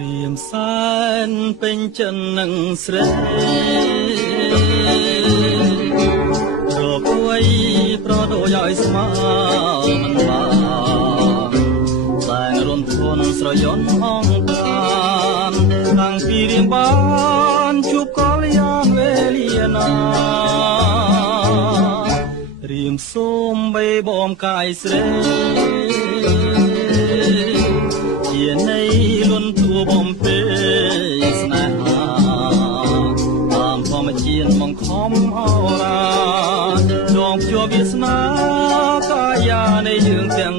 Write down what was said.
រៀមសែនពេញចិននឹងស្រីរកគួយប្រដូចឲ្យស្មើមិនបានតែរំធនស្រយន់ហងបានតាំងពីរៀមបានជួបកលយានវេលាណារៀមសូមបីបំកាយស្រីជានៃលន់ទួបំពេស្នេហាតាមធម្មជាតិមកខំអរាចងជួបវាសនាកាយានៃយើងទាំង